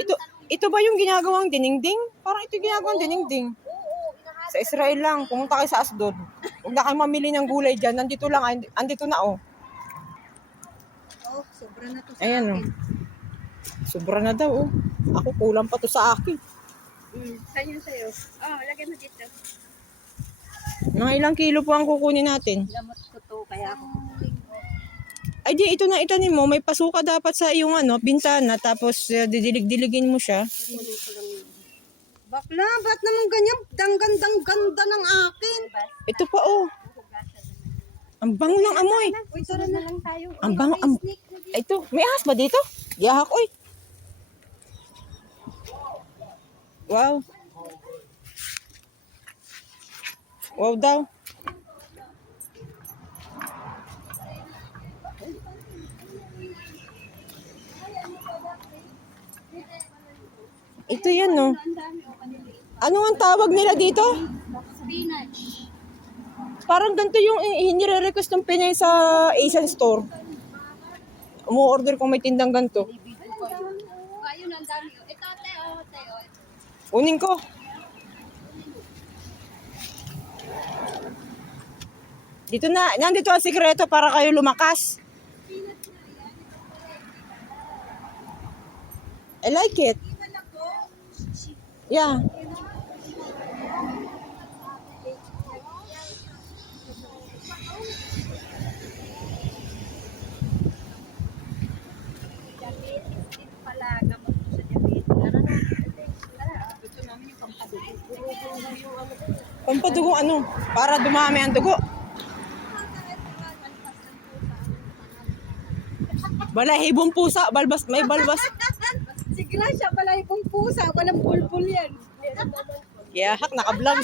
Ito, ito ba yung ginagawang dinengdeng? Parang ito yung ginagawang dinengdeng. Sa Israel lang, pumunta kayo sa Asdod. Huwag na kayo mamili ng gulay dyan. Nandito lang, andito na oh. Oh, sobra na to sa Ayan akin. oh. Sobra na daw oh. Ako kulang pa to sa akin. Saan yun sa'yo? Oh, lagay mo dito. Mga ilang kilo po ang kukunin natin. Lamot ko to, kaya ako. Ay di, ito na itanim mo. May pasuka dapat sa iyong bintana. Tapos didilig-diligin mo siya. Kunin ko lang yun. Bakla, ba't naman ganyan? Ganda ng akin. Ito pa oh. Ang bango ng amoy. Uy, tara na lang tayo. Ang bango. Ito, may ahas ba dito? Yahak oy. Wow. Wow daw. Ito yan no. Ano ang tawag nila dito? Spinach. Parang ganito yung nire-request ng Pinay sa Asian store. Umu-order kung may tindang ganito. Ayun, ang dami. Ito, Teo. Unin ko. Dito na, nandito ang sikreto para kayo lumakas. I like it. Yeah. Pampadugong ano? Para dumami ang dugo. Balahibong pusa, balbas, may balbas. Sige lang siya pala yung pusa. Walang bulbul yan. Yahak, naka-vlog.